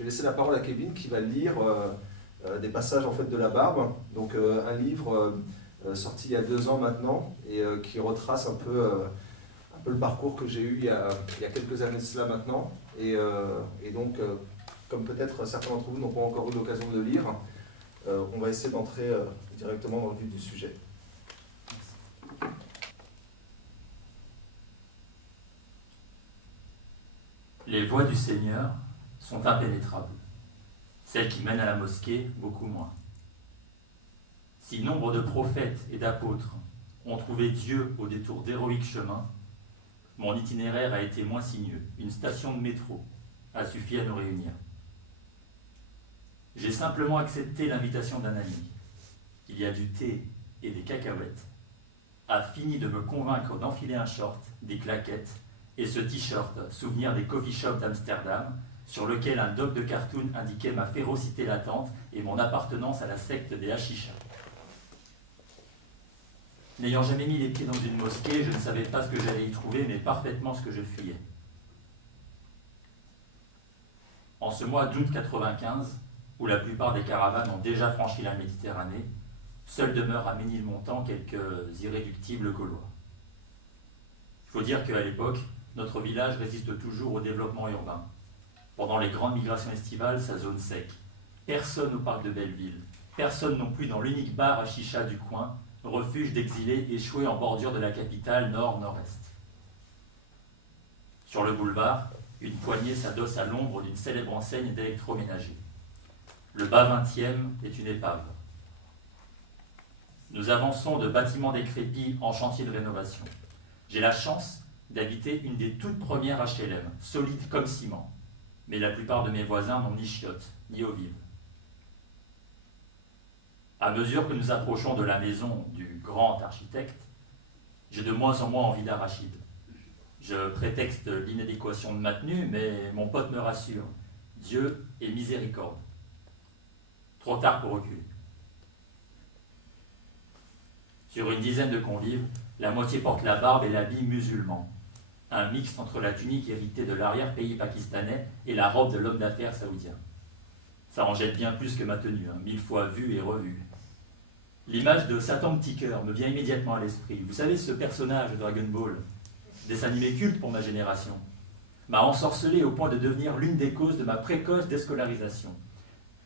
vais laisser la parole à Kevin qui va lire des passages en fait de la Barbe, donc un livre sorti il y a 2 ans maintenant et qui retrace un peu le parcours que j'ai eu il y a quelques années de cela maintenant. Et donc, comme peut-être certains d'entre vous n'ont pas encore eu l'occasion de le lire, on va essayer d'entrer directement dans le vif du sujet. Les voies du Seigneur sont impénétrables. Celles qui mènent à la mosquée, beaucoup moins. Si nombre de prophètes et d'apôtres ont trouvé Dieu au détour d'héroïques chemins, mon itinéraire a été moins sinueux. Une station de métro a suffi à nous réunir. J'ai simplement accepté l'invitation d'un ami. Il y a du thé et des cacahuètes, a fini de me convaincre d'enfiler un short, des claquettes et ce t-shirt, souvenir des coffee shops d'Amsterdam, sur lequel un doc de cartoon indiquait ma férocité latente et mon appartenance à la secte des Hashichas. N'ayant jamais mis les pieds dans une mosquée, je ne savais pas ce que j'allais y trouver, mais parfaitement ce que je fuyais. En ce mois d'août 95, où la plupart des caravanes ont déjà franchi la Méditerranée, seuls demeurent à Ménilmontant quelques irréductibles Gaulois. Il faut dire qu'à l'époque, notre village résiste toujours au développement urbain. Pendant les grandes migrations estivales, sa zone sec. Personne au parc de Belleville, personne non plus dans l'unique bar à chicha du coin, refuge d'exilés échoués en bordure de la capitale nord-nord-est. Sur le boulevard, une poignée s'adosse à l'ombre d'une célèbre enseigne d'électroménager. Le bas 20e est une épave. Nous avançons de bâtiments décrépits en chantier de rénovation. J'ai la chance d'habiter une des toutes premières HLM, solide comme ciment. Mais la plupart de mes voisins n'ont ni chiottes, ni eau vive. À mesure que nous approchons de la maison du grand architecte, j'ai de moins en moins envie d'arachide. Je prétexte l'inadéquation de ma tenue, mais mon pote me rassure. Dieu est miséricorde. Trop tard pour reculer. Sur une dizaine de convives, la moitié porte la barbe et l'habit musulman. Un mixte entre la tunique héritée de l'arrière-pays pakistanais et la robe de l'homme d'affaires saoudien. Ça en jette bien plus que ma tenue, 1000 fois vue et revue. L'image de Satan Petit Cœur me vient immédiatement à l'esprit. Vous savez, ce personnage de Dragon Ball, dessin animé culte pour ma génération, m'a ensorcelé au point de devenir l'une des causes de ma précoce déscolarisation.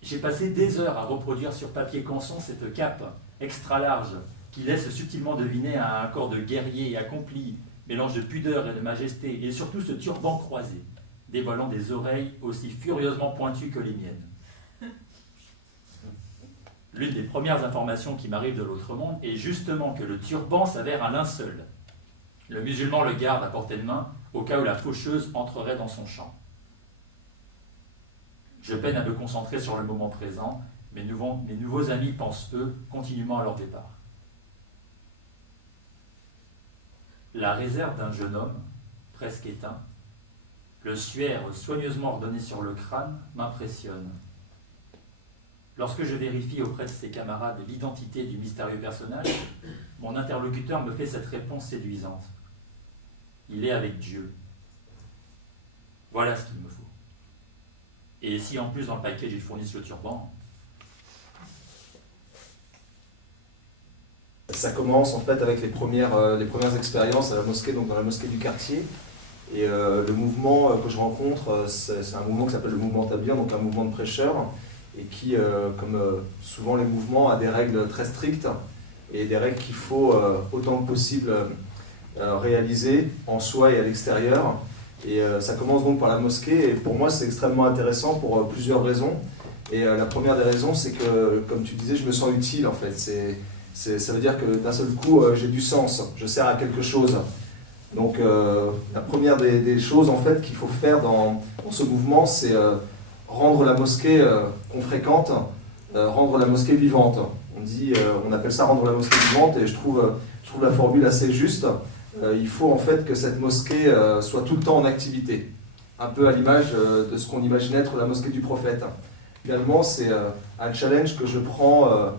J'ai passé des heures à reproduire sur papier canson cette cape extra large qui laisse subtilement deviner un corps de guerrier accompli, mélange de pudeur et de majesté, et surtout ce turban croisé, dévoilant des oreilles aussi furieusement pointues que les miennes. L'une des premières informations qui m'arrive de l'autre monde est justement que le turban s'avère un linceul. Le musulman le garde à portée de main au cas où la faucheuse entrerait dans son champ. Je peine à me concentrer sur le moment présent, mes nouveaux amis pensent, eux, continuellement à leur départ. La réserve d'un jeune homme, presque éteint, le suaire soigneusement ordonné sur le crâne, m'impressionne. Lorsque je vérifie auprès de ses camarades l'identité du mystérieux personnage, mon interlocuteur me fait cette réponse séduisante. Il est avec Dieu. Voilà ce qu'il me faut. Et si en plus dans le package ils fournissent le turban... Ça commence en fait avec les premières expériences à la mosquée, donc dans la mosquée du quartier. Et le mouvement que je rencontre, c'est un mouvement qui s'appelle le mouvement Tablighan, donc un mouvement de prêcheurs, et qui, comme souvent les mouvements, a des règles très strictes, et des règles qu'il faut autant que possible réaliser en soi et à l'extérieur. Et ça commence donc par la mosquée, et pour moi c'est extrêmement intéressant pour plusieurs raisons. Et la première des raisons, c'est que, comme tu disais, je me sens utile en fait. Ça veut dire que d'un seul coup, j'ai du sens, je sers à quelque chose. Donc la première des choses en fait qu'il faut faire dans ce mouvement, c'est rendre la mosquée qu'on fréquente, rendre la mosquée vivante. On appelle ça rendre la mosquée vivante, et je trouve la formule assez juste. Il faut en fait que cette mosquée soit tout le temps en activité, un peu à l'image de ce qu'on imaginait être la mosquée du prophète. Finalement, c'est un challenge que je prends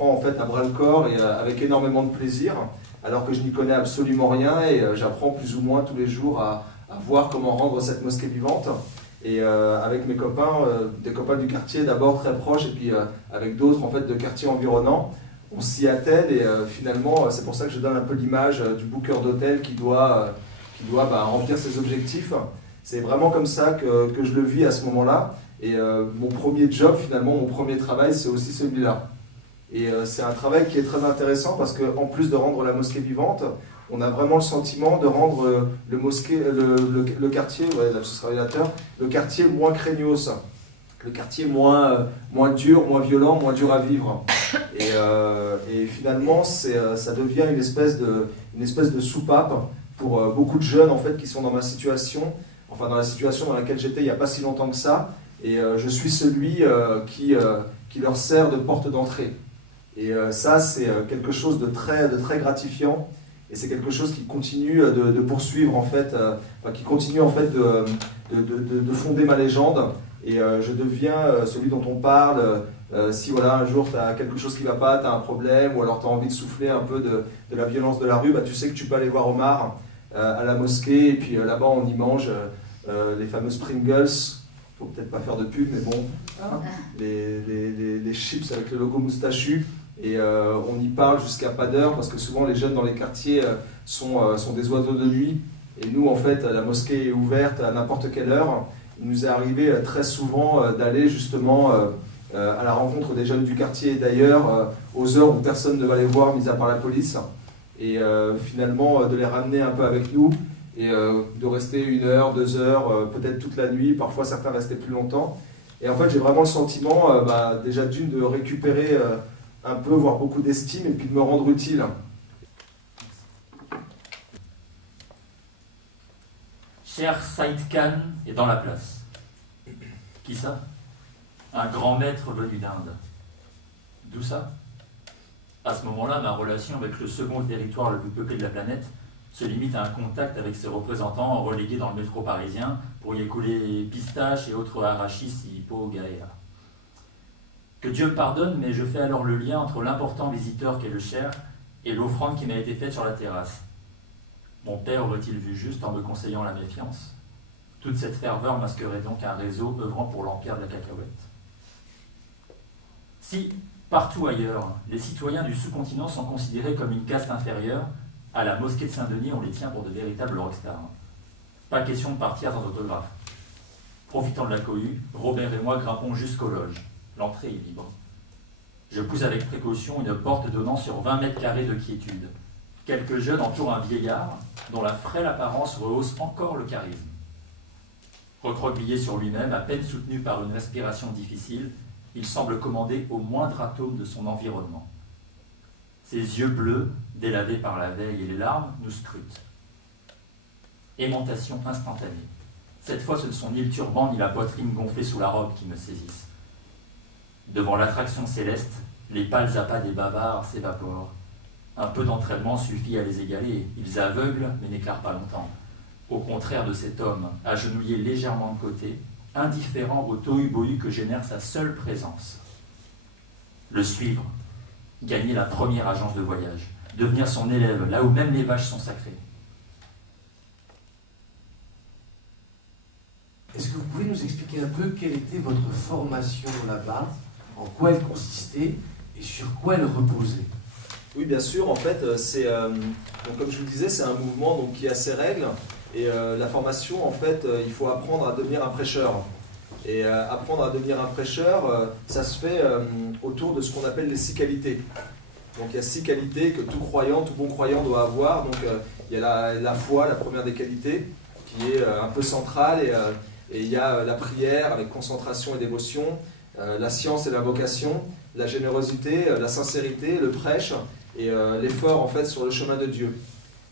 en fait à bras-le-corps et avec énormément de plaisir, alors que je n'y connais absolument rien, et j'apprends plus ou moins tous les jours à voir comment rendre cette mosquée vivante. Et avec mes copains, des copains du quartier d'abord très proches, et puis avec d'autres en fait, de quartiers environnants, on s'y attelle et finalement, c'est pour ça que je donne un peu l'image du booker d'hôtel qui doit remplir ses objectifs. C'est vraiment comme ça que je le vis à ce moment-là. Et mon premier job, finalement, mon premier travail, c'est aussi celui-là. Et c'est un travail qui est très intéressant parce qu'en plus de rendre la mosquée vivante, on a vraiment le sentiment de rendre le quartier, ouais, le quartier moins craignos, le quartier moins dur, moins violent, moins dur à vivre. Et finalement, ça devient une espèce de soupape pour beaucoup de jeunes en fait, qui sont dans ma situation, enfin dans la situation dans laquelle j'étais il n'y a pas si longtemps que ça. Et je suis celui qui leur sert de porte d'entrée. Et ça, c'est quelque chose de très gratifiant. Et c'est quelque chose qui continue de poursuivre, en fait, qui continue en fait de fonder ma légende. Et je deviens celui dont on parle. Si voilà, un jour tu as quelque chose qui ne va pas, tu as un problème, ou alors tu as envie de souffler un peu de la violence de la rue, tu sais que tu peux aller voir Omar à la mosquée. Et puis là-bas, on y mange les fameuses Pringles. Faut peut-être pas faire de pub, mais bon, hein, les chips avec le logo moustachu. Et on y parle jusqu'à pas d'heure parce que souvent les jeunes dans les quartiers sont des oiseaux de nuit. Et nous, en fait, la mosquée est ouverte à n'importe quelle heure. Il nous est arrivé très souvent d'aller justement à la rencontre des jeunes du quartier et d'ailleurs aux heures où personne ne va les voir, mis à part la police. Et finalement, de les ramener un peu avec nous et de rester 1 heure, 2 heures, peut-être toute la nuit. Parfois, certains restaient plus longtemps. Et en fait, j'ai vraiment le sentiment, déjà de récupérer un peu, voire beaucoup d'estime, et puis de me rendre utile. Cher Saïd Khan est dans la place. Qui ça? Un grand maître venu d'Inde. D'où ça? À ce moment-là, ma relation avec le second territoire le plus peuplé de la planète se limite à un contact avec ses représentants relégués dans le métro parisien pour y écouler pistaches et autres arachis hippo gaéa. Que Dieu me pardonne, mais je fais alors le lien entre l'important visiteur qu'est le cher et l'offrande qui m'a été faite sur la terrasse. Mon père aurait-il vu juste en me conseillant la méfiance? Toute cette ferveur masquerait donc un réseau œuvrant pour l'empire de la cacahuète. Si, partout ailleurs, les citoyens du sous-continent sont considérés comme une caste inférieure, à la mosquée de Saint-Denis, on les tient pour de véritables rockstars. Pas question de partir sans autographe. Profitant de la cohue, Robert et moi grimpons jusqu'aux loges. L'entrée est libre. Je pousse avec précaution une porte donnant sur 20 mètres carrés de quiétude. Quelques jeunes entourent un vieillard dont la frêle apparence rehausse encore le charisme. Recroquevillé sur lui-même, à peine soutenu par une respiration difficile, il semble commander au moindre atome de son environnement. Ses yeux bleus, délavés par la veille et les larmes, nous scrutent. Aimantation instantanée. Cette fois, ce ne sont ni le turban ni la poitrine gonflée sous la robe qui me saisissent. Devant l'attraction céleste, les pâles appâts des bavards s'évaporent. Un peu d'entraînement suffit à les égaler. Ils aveuglent, mais n'éclairent pas longtemps. Au contraire de cet homme, agenouillé légèrement de côté, indifférent au tohu-bohu que génère sa seule présence. Le suivre, gagner la première agence de voyage, devenir son élève, là où même les vaches sont sacrées. Est-ce que vous pouvez nous expliquer un peu quelle était votre formation là-bas, en quoi elle consistait et sur quoi elle reposait? Oui, bien sûr. En fait, donc, comme je vous le disais, c'est un mouvement donc, qui a ses règles. Et la formation, en fait, il faut apprendre à devenir un prêcheur. Et apprendre à devenir un prêcheur, ça se fait autour de ce qu'on appelle les 6 qualités. Donc il y a 6 qualités que tout croyant, tout bon croyant doit avoir. Donc il y a la foi, la première des qualités, qui est un peu centrale. Et il y a la prière avec concentration et dévotion, la science et la vocation, la générosité, la sincérité, le prêche et l'effort en fait sur le chemin de Dieu.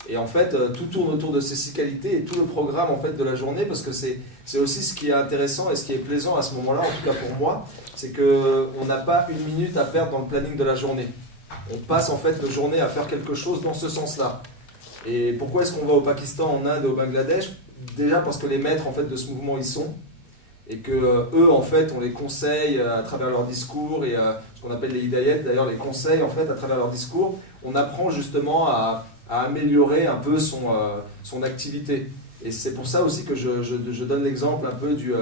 Et en fait, tout tourne autour de ces 6 qualités et tout le programme en fait de la journée, parce que c'est aussi ce qui est intéressant et ce qui est plaisant à ce moment-là, en tout cas pour moi, c'est qu'on n'a pas 1 minute à perdre dans le planning de la journée. On passe en fait la journée à faire quelque chose dans ce sens-là. Et pourquoi est-ce qu'on va au Pakistan, en Inde et au Bangladesh? Déjà parce que les maîtres en fait de ce mouvement y sont, et que eux en fait on les conseille à travers leurs discours et ce qu'on appelle les hidayat, d'ailleurs les conseils en fait à travers leurs discours, on apprend justement à améliorer un peu son activité. Et c'est pour ça aussi que je donne l'exemple un peu du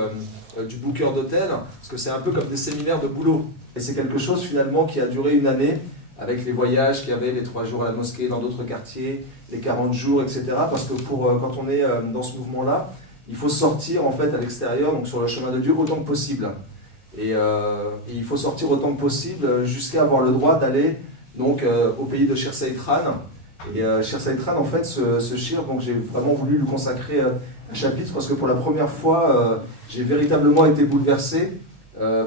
booker d'hôtel, parce que c'est un peu comme des séminaires de boulot. Et c'est quelque chose finalement qui a duré une année, avec les voyages qu'il y avait, les 3 jours à la mosquée, dans d'autres quartiers, les 40 jours, etc. Parce que quand on est dans ce mouvement-là, il faut sortir en fait à l'extérieur, donc sur le chemin de Dieu, autant que possible. Et il faut sortir autant que possible jusqu'à avoir le droit d'aller donc au pays de Shir Saïtran. Et Shir Saïtran, en fait, ce shir, donc j'ai vraiment voulu lui consacrer un chapitre parce que pour la première fois, j'ai véritablement été bouleversé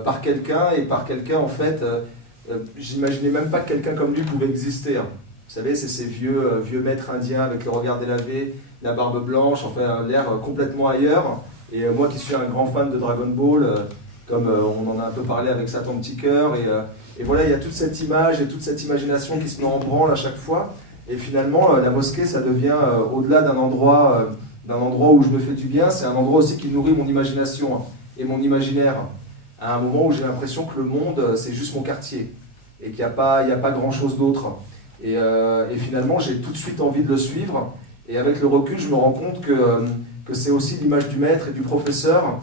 par quelqu'un en fait, j'imaginais même pas que quelqu'un comme lui pouvait exister. Hein. Vous savez, c'est ces vieux maîtres indiens avec le regard délavé, la barbe blanche, enfin l'air complètement ailleurs. Et moi qui suis un grand fan de Dragon Ball, comme on en a un peu parlé avec Satan Petit Cœur, et voilà, il y a toute cette image et toute cette imagination qui se met en branle à chaque fois. Et finalement, la mosquée, ça devient, au-delà d'un endroit où je me fais du bien, c'est un endroit aussi qui nourrit mon imagination et mon imaginaire. À un moment où j'ai l'impression que le monde, c'est juste mon quartier, et qu'il n'y a pas grand-chose d'autre. Et finalement, j'ai tout de suite envie de le suivre. Et avec le recul, je me rends compte que c'est aussi l'image du maître et du professeur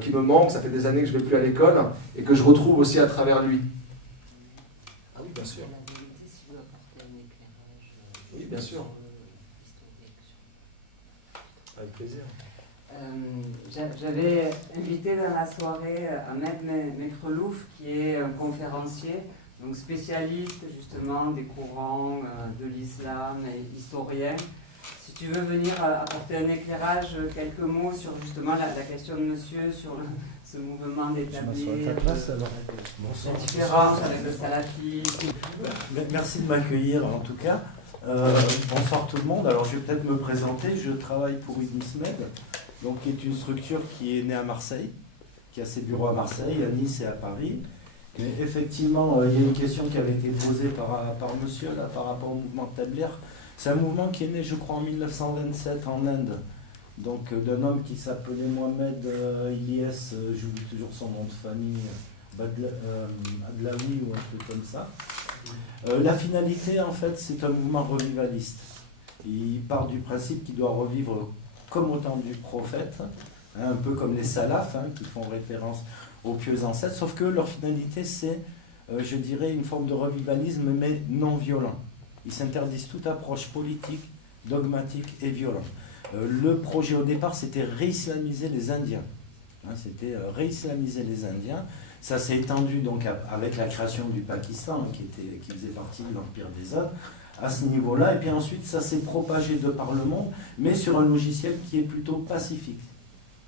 qui me manque. Ça fait des années que je ne vais plus à l'école, et que je retrouve aussi à travers lui. Ah oui, bien sûr. Oui, bien sûr. Avec plaisir. J'avais invité dans la soirée Ahmed Mekrelouf, qui est un conférencier, donc spécialiste justement des courants de l'islam et historien. Si tu veux venir apporter un éclairage, quelques mots sur justement la question de monsieur, sur ce mouvement d'établir la différence avec le salafisme. Merci de m'accueillir en tout cas. Bonsoir tout le monde. Alors je vais peut-être me présenter. Je travaille pour Unismed, donc qui est une structure qui est née à Marseille, qui a ses bureaux à Marseille, à Nice et à Paris. Mais effectivement, il y a une question qui avait été posée par monsieur là, par rapport au mouvement Tabligh. C'est un mouvement qui est né, je crois, en 1927 en Inde. Donc d'un homme qui s'appelait Mohamed Ilyas, j'oublie toujours son nom de famille, Adlaoui ou un truc comme ça. La finalité, en fait, c'est un mouvement revivaliste. Il part du principe qu'il doit revivre comme au temps du prophète, un peu comme les salafs, qui font référence aux pieux ancêtres, sauf que leur finalité, c'est, je dirais, une forme de revivalisme, mais non violent. Ils s'interdisent toute approche politique, dogmatique et violente. Le projet au départ, c'était réislamiser les Indiens. C'était réislamiser les Indiens. Ça s'est étendu donc avec la création du Pakistan, qui faisait partie de l'Empire des Indes, à ce niveau-là. Et puis ensuite, ça s'est propagé de par le monde, mais sur un logiciel qui est plutôt pacifique,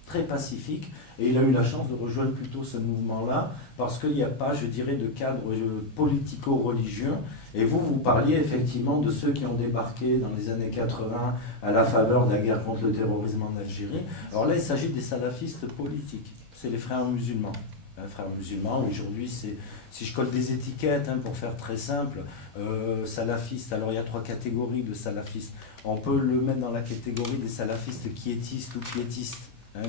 très pacifique. Et il a eu la chance de rejoindre plutôt ce mouvement-là, parce qu'il n'y a pas, je dirais, de cadre politico-religieux. Et vous parliez effectivement de ceux qui ont débarqué dans les années 80 à la faveur de la guerre contre le terrorisme en Algérie. Alors là, il s'agit des salafistes politiques. C'est les frères musulmans. Frères musulmans, aujourd'hui, si je colle des étiquettes, pour faire très simple, salafistes, alors il y a 3 catégories de salafistes. On peut le mettre dans la catégorie des salafistes quiétistes ou piétistes,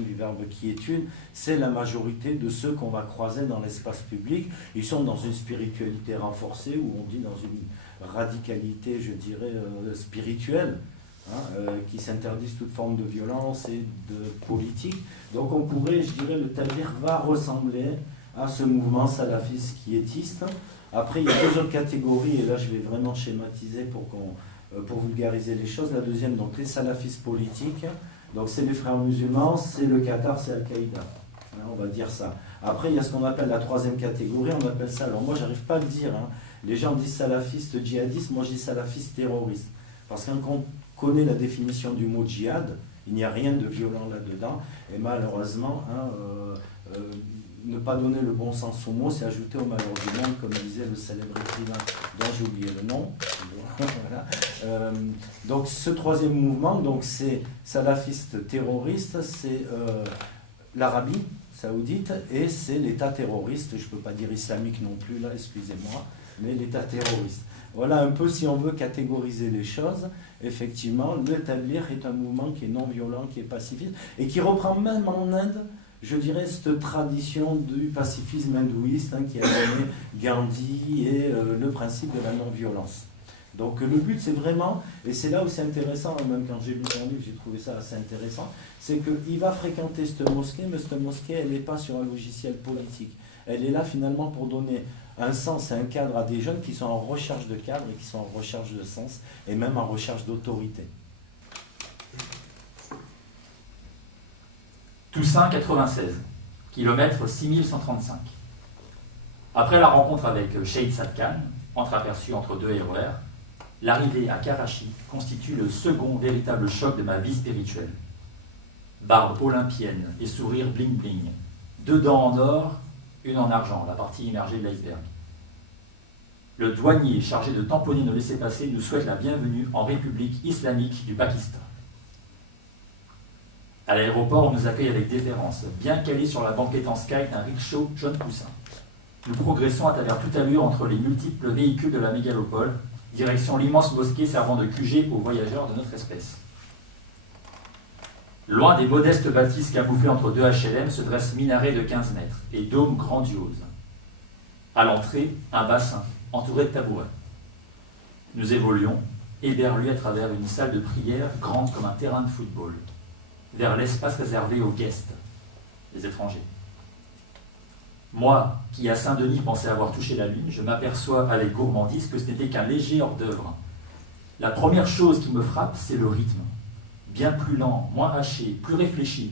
du verbe quiétude. C'est la majorité de ceux qu'on va croiser dans l'espace public. Ils sont dans une spiritualité renforcée, ou on dit dans une radicalité, je dirais, spirituelle, qui s'interdisent toute forme de violence et de politique. Donc on pourrait, je dirais, le Tabligh va ressembler à ce mouvement salafiste quiétiste. Après, il y a 2 autres catégories, et là je vais vraiment schématiser pour vulgariser les choses. La deuxième, donc les salafistes politiques. Donc c'est les frères musulmans, c'est le Qatar, c'est Al-Qaïda. On va dire ça. Après, il y a ce qu'on appelle la 3e catégorie, on appelle ça, alors moi j'arrive pas à le dire, les gens disent salafistes djihadistes, moi je dis salafistes terroristes. Parce qu'on connaît la définition du mot djihad, il n'y a rien de violent là-dedans, et malheureusement, ne pas donner le bon sens au mot, c'est ajouter au malheur du monde, comme disait le célèbre écrivain dont j'ai oublié le nom. Voilà. Donc ce 3e mouvement, donc c'est salafiste terroriste, c'est l'Arabie saoudite, et c'est l'État terroriste, je ne peux pas dire islamique non plus là, excusez-moi, mais l'État terroriste. Voilà un peu, si on veut catégoriser les choses. Effectivement, le Tabligh est un mouvement qui est non violent, qui est pacifiste, et qui reprend même en Inde, je dirais, cette tradition du pacifisme hindouiste qui a donné Gandhi et le principe de la non-violence. Donc le but c'est vraiment, et c'est là où c'est intéressant, même quand j'ai lu mon livre, j'ai trouvé ça assez intéressant, c'est qu'il va fréquenter cette mosquée, mais cette mosquée elle n'est pas sur un logiciel politique. Elle est là finalement pour donner un sens et un cadre à des jeunes qui sont en recherche de cadre et qui sont en recherche de sens et même en recherche d'autorité. Toussaint 96, kilomètre 6135. Après la rencontre avec Shahid Sadkan, entreaperçu entre deux RER, l'arrivée à Karachi constitue le second véritable choc de ma vie spirituelle. Barbe olympienne et sourire bling-bling, 2 dents en or, une en argent, la partie immergée de l'iceberg. Le douanier chargé de tamponner nos laissez-passer nous souhaite la bienvenue en République islamique du Pakistan. À l'aéroport, on nous accueille avec déférence, bien calé sur la banquette en sky d'un rickshaw jaune poussin. Nous progressons à travers toute allure entre les multiples véhicules de la mégalopole, direction l'immense mosquée servant de QG aux voyageurs de notre espèce. Loin des modestes bâtisses camouflées entre 2 HLM se dresse minaret de 15 mètres et dôme grandiose. À l'entrée, un bassin, entouré de tabourets. Nous évoluons, éberlués à travers une salle de prière grande comme un terrain de football, vers l'espace réservé aux guests, les étrangers. Moi, qui à Saint-Denis pensais avoir touché la lune, je m'aperçois avec gourmandise que ce n'était qu'un léger hors-d'œuvre. La première chose qui me frappe, c'est le rythme. Bien plus lent, moins haché, plus réfléchi.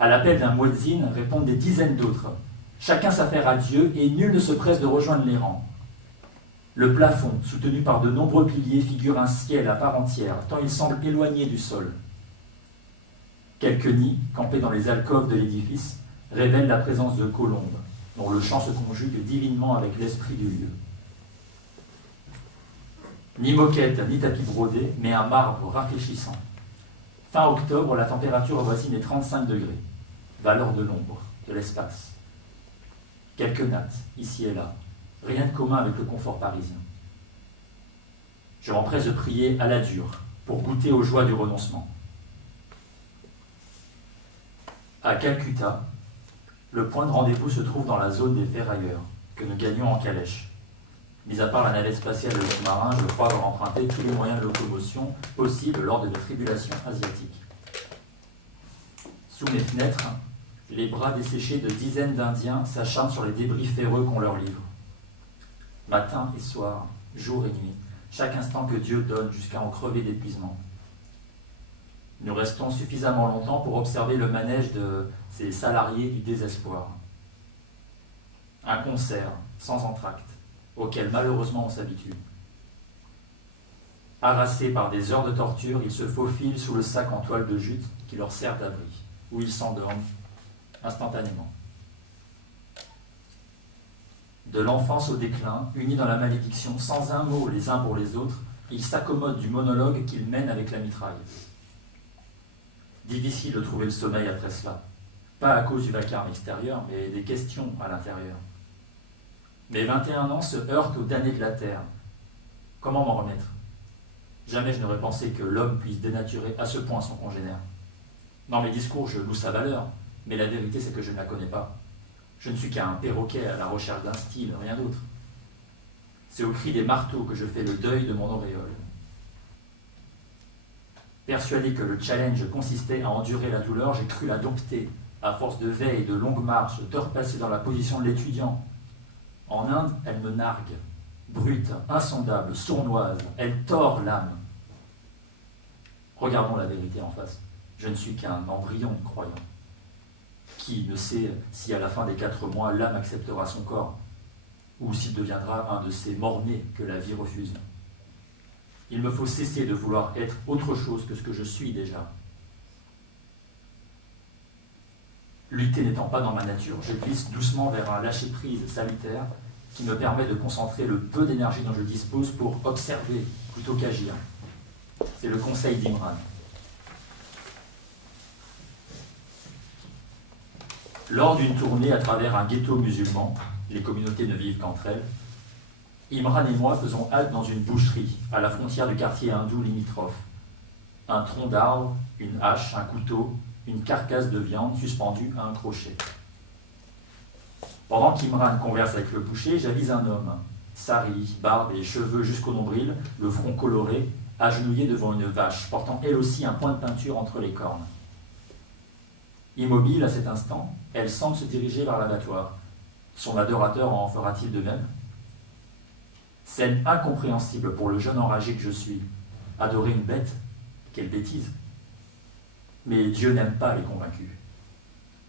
À l'appel d'un muezzin répondent des dizaines d'autres. Chacun s'affaire à Dieu et nul ne se presse de rejoindre les rangs. Le plafond, soutenu par de nombreux piliers, figure un ciel à part entière, tant il semble éloigné du sol. Quelques nids, campés dans les alcôves de l'édifice, révèlent la présence de colombes, dont le chant se conjugue divinement avec l'esprit du lieu. Ni moquette, ni tapis brodé, mais un marbre rafraîchissant. Fin octobre, la température avoisine les 35 degrés, valeur de l'ombre, de l'espace. Quelques nattes, ici et là, rien de commun avec le confort parisien. Je m'empresse de prier à la dure, pour goûter aux joies du renoncement. À Calcutta, le point de rendez-vous se trouve dans la zone des ferrailleurs, que nous gagnons en calèche. Mis à part la navette spatiale de sous-marin, je crois avoir emprunté tous les moyens de locomotion possibles lors de mes tribulations asiatiques. Sous mes fenêtres, les bras desséchés de dizaines d'Indiens s'acharnent sur les débris ferreux qu'on leur livre. Matin et soir, jour et nuit, chaque instant que Dieu donne jusqu'à en crever d'épuisement. Nous restons suffisamment longtemps pour observer le manège de ces salariés du désespoir. Un concert sans entracte, auquel malheureusement on s'habitue. Harassés par des heures de torture, ils se faufilent sous le sac en toile de jute qui leur sert d'abri, où ils s'endorment instantanément. De l'enfance au déclin, unis dans la malédiction, sans un mot les uns pour les autres, ils s'accommodent du monologue qu'ils mènent avec la mitraille. Difficile de trouver le sommeil après cela, pas à cause du vacarme extérieur, mais des questions à l'intérieur. Mes 21 ans se heurtent aux damnés de la terre. Comment m'en remettre? Jamais je n'aurais pensé que l'homme puisse dénaturer à ce point son congénère. Dans mes discours, je loue sa valeur, mais la vérité c'est que je ne la connais pas. Je ne suis qu'un perroquet à la recherche d'un style, rien d'autre. C'est au cri des marteaux que je fais le deuil de mon auréole. Persuadé que le challenge consistait à endurer la douleur, j'ai cru la dompter, à force de veilles, de longues marches, d'heures passées dans la position de l'étudiant. En Inde, elle me nargue, brute, insondable, sournoise, elle tord l'âme. Regardons la vérité en face. Je ne suis qu'un embryon de croyant. Qui ne sait si à la fin des 4 mois, l'âme acceptera son corps, ou s'il deviendra un de ces morts-nés que la vie refuse. Il me faut cesser de vouloir être autre chose que ce que je suis déjà. Lutter n'étant pas dans ma nature, je glisse doucement vers un lâcher-prise salutaire qui me permet de concentrer le peu d'énergie dont je dispose pour observer plutôt qu'agir. C'est le conseil d'Imran. Lors d'une tournée à travers un ghetto musulman, les communautés ne vivent qu'entre elles, Imran et moi faisons halte dans une boucherie, à la frontière du quartier hindou limitrophe. Un tronc d'arbre, une hache, un couteau, une carcasse de viande suspendue à un crochet. Pendant qu'Imran converse avec le boucher, j'avise un homme, sari, barbe et cheveux jusqu'au nombril, le front coloré, agenouillé devant une vache, portant elle aussi un point de peinture entre les cornes. Immobile à cet instant, elle semble se diriger vers l'abattoir. Son adorateur en fera-t-il de même? Scène incompréhensible pour le jeune enragé que je suis. Adorer une bête? Quelle bêtise! Mais Dieu n'aime pas les convaincus.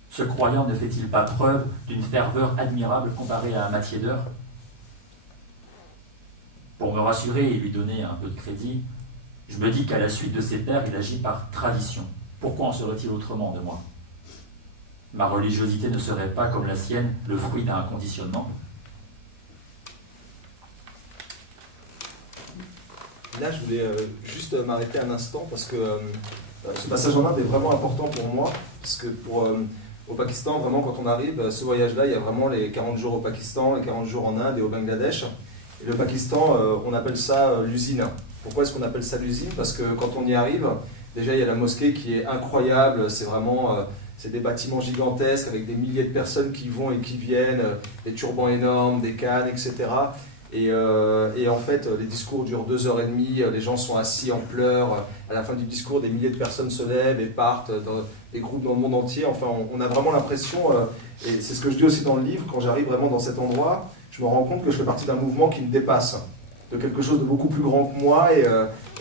Ce croyant ne fait-il pas preuve d'une ferveur admirable comparée à un Mathiedeur? Pour me rassurer et lui donner un peu de crédit, je me dis qu'à la suite de ses pères, il agit par tradition. Pourquoi en serait-il autrement de moi? Ma religiosité ne serait pas, comme la sienne, le fruit d'un conditionnement? Là, je voulais juste m'arrêter un instant parce que ce passage en Inde est vraiment important pour moi. Parce que au Pakistan, vraiment, quand on arrive, ce voyage-là, il y a vraiment les 40 jours au Pakistan, les 40 jours en Inde et au Bangladesh. Et le Pakistan, on appelle ça l'usine. Pourquoi est-ce qu'on appelle ça l'usine? Parce que quand on y arrive, déjà, il y a la mosquée qui est incroyable. C'est vraiment... c'est des bâtiments gigantesques avec des milliers de personnes qui vont et qui viennent, des turbans énormes, des cannes, etc. Et en fait, les discours durent 2h30, les gens sont assis en pleurs. À la fin du discours, des milliers de personnes se lèvent et partent dans des groupes dans le monde entier. Enfin, on a vraiment l'impression, et c'est ce que je dis aussi dans le livre, quand j'arrive vraiment dans cet endroit, je me rends compte que je fais partie d'un mouvement qui me dépasse, de quelque chose de beaucoup plus grand que moi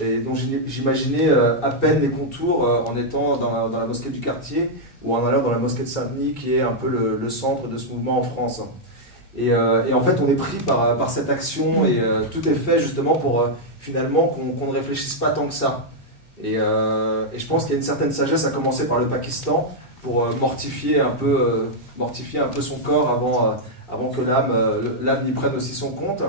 et dont j'imaginais à peine les contours en étant dans la mosquée du quartier ou en allant dans la mosquée de Saint-Denis, qui est un peu le centre de ce mouvement en France. Et en fait, on est pris par cette action et tout est fait justement pour finalement qu'on ne réfléchisse pas tant que ça. Et je pense qu'il y a une certaine sagesse à commencer par le Pakistan pour mortifier un peu son corps avant que l'âme y prenne aussi son compte.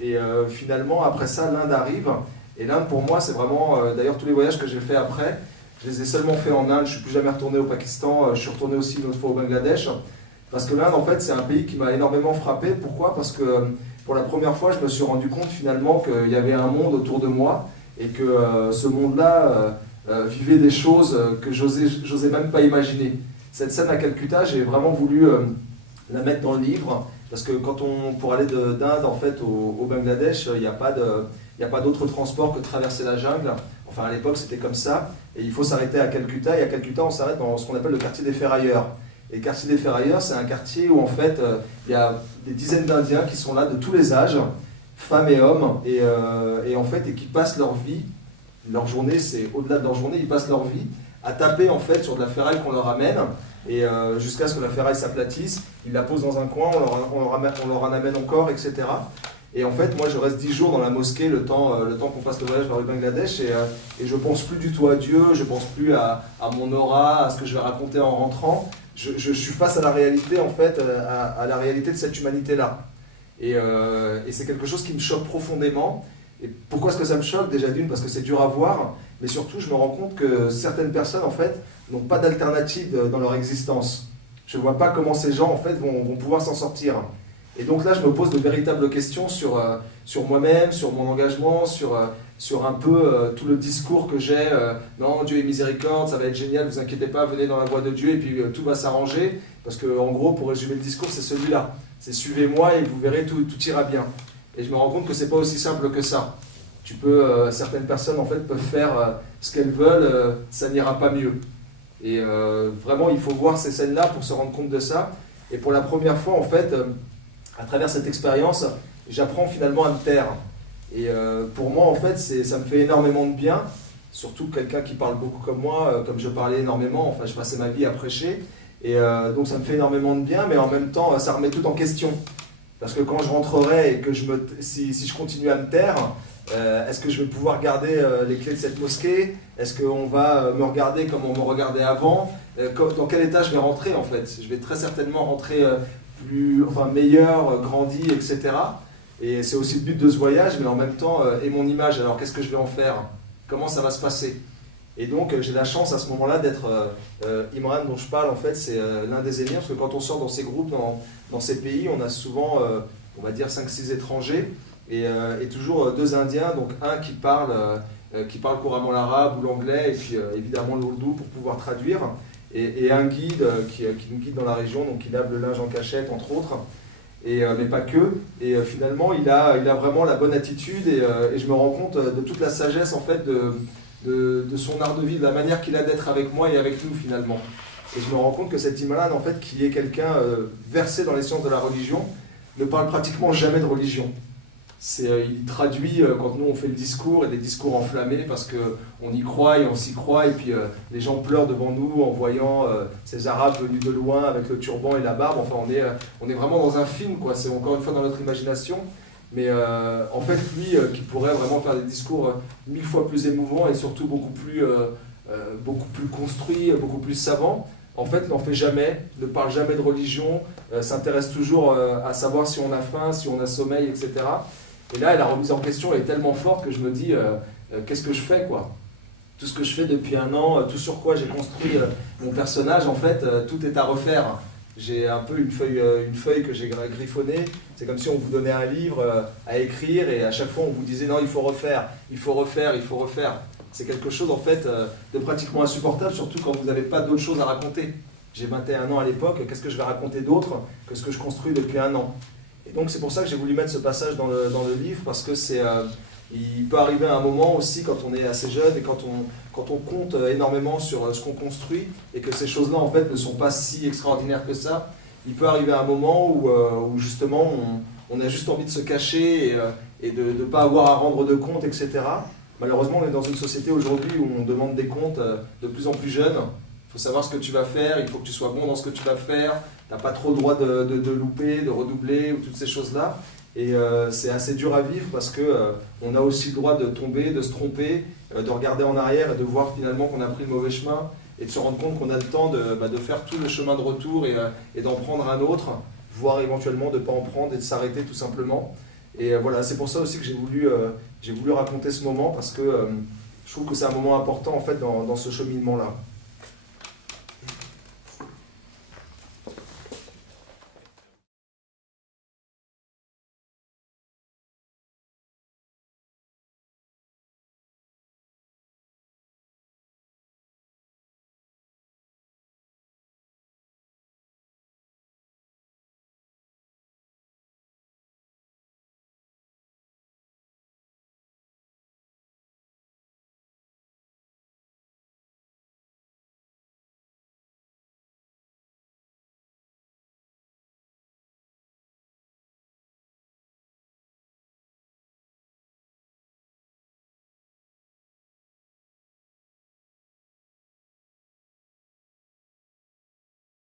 Et finalement, après ça, l'Inde arrive. Et l'Inde, pour moi, c'est vraiment... d'ailleurs, tous les voyages que j'ai faits après, je les ai seulement faits en Inde. Je ne suis plus jamais retourné au Pakistan. Je suis retourné aussi une autre fois au Bangladesh. Parce que l'Inde, en fait, c'est un pays qui m'a énormément frappé. Pourquoi? Parce que pour la première fois, je me suis rendu compte finalement qu'il y avait un monde autour de moi et que ce monde-là vivait des choses que j'osais même pas imaginer. Cette scène à Calcutta, j'ai vraiment voulu la mettre dans le livre parce que pour aller d'Inde en fait au Bangladesh, il n'y a pas d'autre transport que de traverser la jungle. Enfin, à l'époque, c'était comme ça. Et il faut s'arrêter à Calcutta. Et à Calcutta, on s'arrête dans ce qu'on appelle le quartier des ferrailleurs. Et le quartier des ferrailleurs, c'est un quartier où en fait, il y a des dizaines d'Indiens qui sont là de tous les âges, femmes et hommes, et en fait, et qui passent leur vie, leur journée, c'est au-delà de leur journée, ils passent leur vie à taper en fait sur de la ferraille qu'on leur amène, et jusqu'à ce que la ferraille s'aplatisse, ils la posent dans un coin, on leur en amène encore, etc. Et en fait, moi, je reste 10 jours dans la mosquée le temps qu'on fasse le voyage vers le Bangladesh, et je pense plus du tout à Dieu, je pense plus à mon aura, à ce que je vais raconter en rentrant. Je suis face à la réalité, en fait, à la réalité de cette humanité-là. Et c'est quelque chose qui me choque profondément. Et pourquoi est-ce que ça me choque? Déjà d'une, parce que c'est dur à voir, mais surtout, je me rends compte que certaines personnes, en fait, n'ont pas d'alternative dans leur existence. Je ne vois pas comment ces gens, en fait, vont pouvoir s'en sortir. Et donc là, je me pose de véritables questions sur moi-même, sur mon engagement, sur un peu tout le discours que j'ai. Non, Dieu est miséricorde, ça va être génial, vous inquiétez pas, venez dans la voie de Dieu et puis tout va s'arranger. Parce que en gros, pour résumer le discours, c'est celui-là. C'est suivez-moi et vous verrez, tout ira bien. Et je me rends compte que c'est pas aussi simple que ça. Certaines personnes en fait peuvent faire ce qu'elles veulent, ça n'ira pas mieux. Et vraiment, il faut voir ces scènes-là pour se rendre compte de ça. Et pour la première fois, en fait, à travers cette expérience, j'apprends finalement à me taire. Et pour moi, en fait, ça me fait énormément de bien, surtout quelqu'un qui parle beaucoup comme moi, comme je parlais énormément, enfin, je passais ma vie à prêcher, et donc ça me fait énormément de bien, mais en même temps, ça remet tout en question. Parce que quand je rentrerai et que si je continue à me taire, est-ce que je vais pouvoir garder les clés de cette mosquée? Est-ce qu'on va me regarder comme on me regardait avant? Dans quel état je vais rentrer, en fait? Je vais très certainement rentrer meilleur, grandi, etc. Et c'est aussi le but de ce voyage, mais en même temps, et mon image, alors qu'est-ce que je vais en faire? Comment ça va se passer? Et donc, j'ai la chance à ce moment-là d'être Imran dont je parle, en fait, c'est l'un des émirs, parce que quand on sort dans ces groupes, dans ces pays, on a souvent, on va dire, 5-6 étrangers, et toujours 2 Indiens, donc un qui parle couramment l'arabe ou l'anglais, et puis évidemment l'ourdou pour pouvoir traduire, et un guide qui nous guide dans la région, donc qui lave le linge en cachette, entre autres. mais pas que. Et finalement, il a vraiment la bonne attitude et je me rends compte de toute la sagesse en fait de son art de vivre, de la manière qu'il a d'être avec moi et avec nous finalement. Et je me rends compte que cet Imran, en fait, qui est quelqu'un versé dans les sciences de la religion, ne parle pratiquement jamais de religion. Il traduit, quand nous on fait le discours, et des discours enflammés, parce qu'on y croit et on s'y croit, et puis les gens pleurent devant nous en voyant ces Arabes venus de loin avec le turban et la barbe. Enfin, on est vraiment dans un film, quoi. C'est encore une fois dans notre imagination. Mais en fait, lui, qui pourrait vraiment faire des discours 1000 fois plus émouvants et surtout beaucoup plus construits, beaucoup plus savants, en fait, n'en fait jamais, ne parle jamais de religion, s'intéresse toujours à savoir si on a faim, si on a sommeil, etc. Et là, la remise en question est tellement forte que je me dis, qu'est-ce que je fais, quoi? Tout ce que je fais depuis un an, tout sur quoi j'ai construit mon personnage, en fait, tout est à refaire. J'ai un peu une feuille que j'ai griffonnée. C'est comme si on vous donnait un livre à écrire et à chaque fois on vous disait non, il faut refaire, il faut refaire, il faut refaire. C'est quelque chose en fait de pratiquement insupportable, surtout quand vous n'avez pas d'autre chose à raconter. J'ai 21 ans à l'époque, qu'est-ce que je vais raconter d'autre que ce que je construis depuis un an? Et donc c'est pour ça que j'ai voulu mettre ce passage dans le livre, parce que il peut arriver à un moment aussi quand on est assez jeune et quand on compte énormément sur ce qu'on construit et que ces choses-là en fait ne sont pas si extraordinaires que ça, il peut arriver à un moment où justement on a juste envie de se cacher et de ne pas avoir à rendre de compte, etc. Malheureusement, on est dans une société aujourd'hui où on demande des comptes de plus en plus jeunes. Il faut savoir ce que tu vas faire, il faut que tu sois bon dans ce que tu vas faire, tu n'as pas trop le droit de louper, de redoubler, ou toutes ces choses-là. Et c'est assez dur à vivre parce qu'on a aussi le droit de tomber, de se tromper, de regarder en arrière et de voir finalement qu'on a pris le mauvais chemin et de se rendre compte qu'on a le temps de faire tout le chemin de retour et d'en prendre un autre, voire éventuellement de ne pas en prendre et de s'arrêter tout simplement. Et voilà, c'est pour ça aussi que j'ai voulu raconter ce moment, parce que je trouve que c'est un moment important en fait dans ce cheminement-là.